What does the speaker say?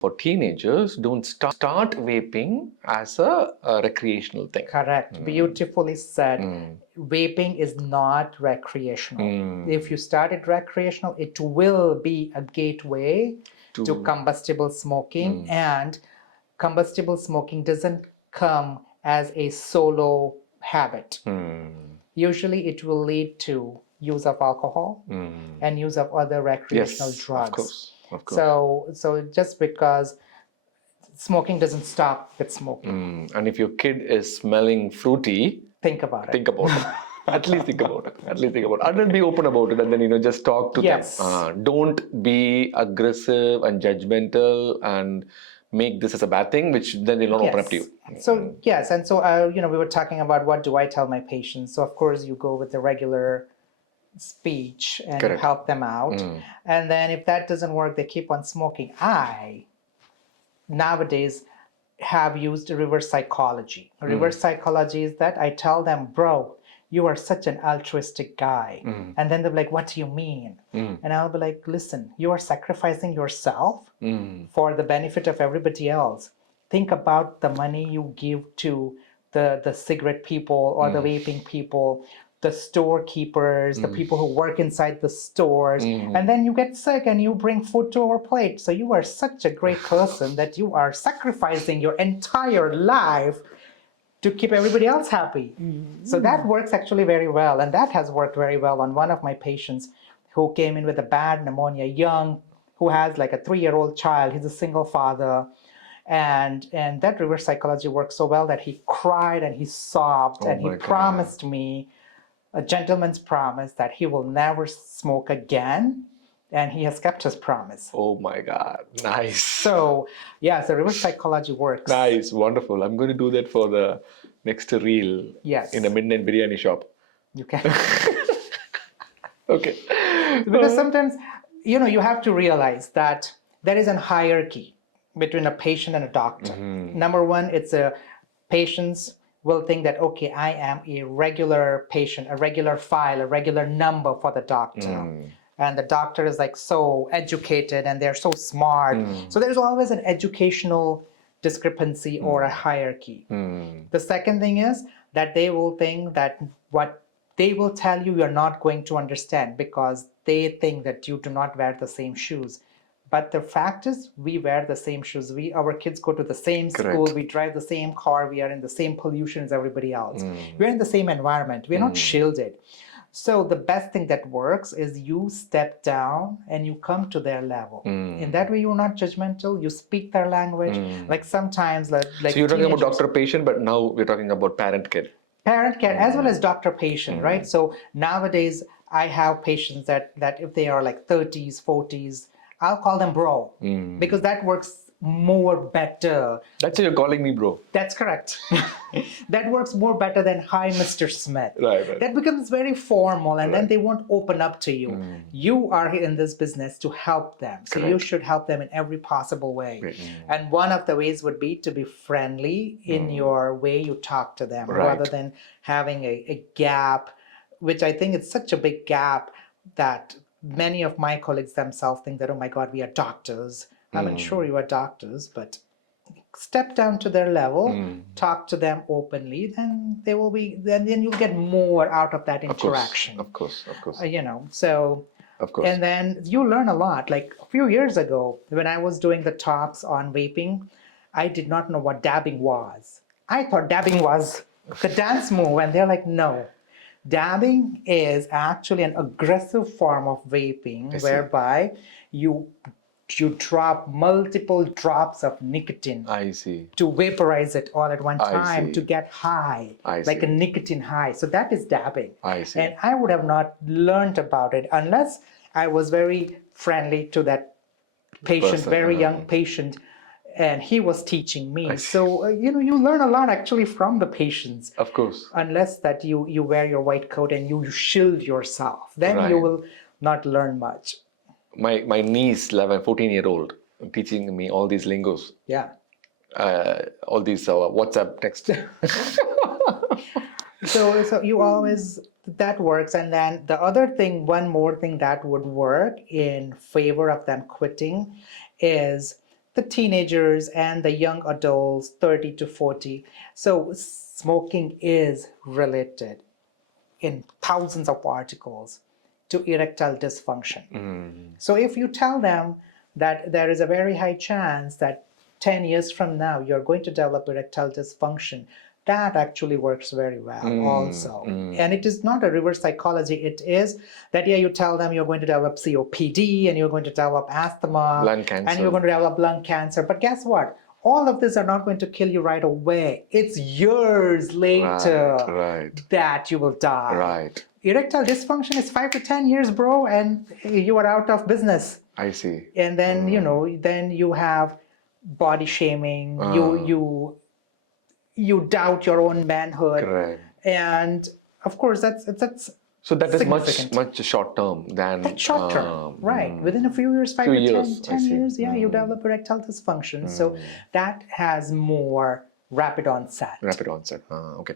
for teenagers, don't start vaping as a recreational thing. Correct. Beautifully said. Vaping is not recreational. If you start it recreational, it will be a gateway to combustible smoking, and combustible smoking doesn't come as a solo habit. Usually it will lead to use of alcohol and use of other recreational drugs. Of course. So just because smoking doesn't stop with smoking. And if your kid is smelling fruity, think about it. Think about it. At least think about it. At least think about it. And then be open about it, and then just talk to them. Don't be aggressive and judgmental and make this as a bad thing, which then they'll not open up to you. So yes, and so we were talking about what do I tell my patients. So of course you go with the regular speech and you help them out, and then if that doesn't work, they keep on smoking. I nowadays have used reverse psychology. Reverse psychology is that I tell them, bro, you are such an altruistic guy. And then they're like, what do you mean? And I'll be like, listen, you are sacrificing yourself for the benefit of everybody else. Think about the money you give to the cigarette people or the vaping people, the storekeepers, the people who work inside the stores, and then you get sick and you bring food to our plate. So you are such a great person that you are sacrificing your entire life to keep everybody else happy. So that works actually very well, and that has worked very well on one of my patients who came in with a bad pneumonia, young, who has like a 3-year-old child. He's a single father. And that reverse psychology worked so well that he cried and he sobbed and he promised me a gentleman's promise that he will never smoke again, and he has kept his promise. Oh my God, nice. So yeah, so reverse psychology works. Nice, wonderful. I'm going to do that for the next reel. Yes. In a midnight biryani shop. You can. Okay. Because sometimes, you have to realize that there is a hierarchy between a patient and a doctor. Number one, it's patients will think that, okay, I am a regular patient, a regular file, a regular number for the doctor. And the doctor is like so educated and they're so smart. So there's always an educational discrepancy or a hierarchy. The second thing is that they will think that what they will tell you, you're not going to understand because they think that you do not wear the same shoes. But the fact is, we wear the same shoes. Our kids go to the same school. We drive the same car. We are in the same pollution as everybody else. We're in the same environment. We're not shielded. So the best thing that works is you step down and you come to their level. In that way, you're not judgmental. You speak their language. Like sometimes, like so you're talking about doctor-patient, but now we're talking about parent-kid. Parent-kid as well as doctor-patient, right? So nowadays, I have patients that if they are like 30s, 40s, I'll call them bro because that works more better. That's why you're calling me bro. That's correct. That works more better than hi, Mr. Smith. Right. That becomes very formal and then they won't open up to you. You are in this business to help them. So you should help them in every possible way. And one of the ways would be to be friendly in your way you talk to them rather than having a gap, which I think is such a big gap that many of my colleagues themselves think that, oh my God, we are doctors. I'm sure you are doctors, but step down to their level, talk to them openly, then they will be, then you'll get more out of that interaction. Of course. So, of course. And then you learn a lot. Like a few years ago, when I was doing the talks on vaping, I did not know what dabbing was. I thought dabbing was the dance move, and they're like, no. Dabbing is actually an aggressive form of vaping whereby you drop multiple drops of nicotine to vaporize it all at one time to get high, like a nicotine high. So that is dabbing. And I would have not learned about it unless I was very friendly to that patient, very young patient, and he was teaching me. So, you learn a lot actually from the patients. Of course. Unless that you wear your white coat and you shield yourself. Then you will not learn much. My niece, 14-year-old, teaching me all these lingos. Yeah. All these WhatsApp text. So you always, that works. And then the other thing, one more thing that would work in favor of them quitting is the teenagers and the young adults, 30 to 40. So smoking is related in thousands of articles to erectile dysfunction. So if you tell them that there is a very high chance that 10 years from now you're going to develop erectile dysfunction, that actually works very well also. And it is not a reverse psychology. It is that, yeah, you tell them you're going to develop COPD and you're going to develop asthma lung cancer. and you're going to develop lung cancer. But guess what? All of these are not going to kill you right away. It's years later that you will die. Right. Erectile dysfunction is 5 to 10 years, bro, and you are out of business. I see. And then, then you have body shaming. You doubt your own manhood. Correct. And of course, that's so that is much short term than... That's short term, right. Within a few years, 5 to 10 years, you develop erectile dysfunction. So that has more rapid onset. Rapid onset. Okay.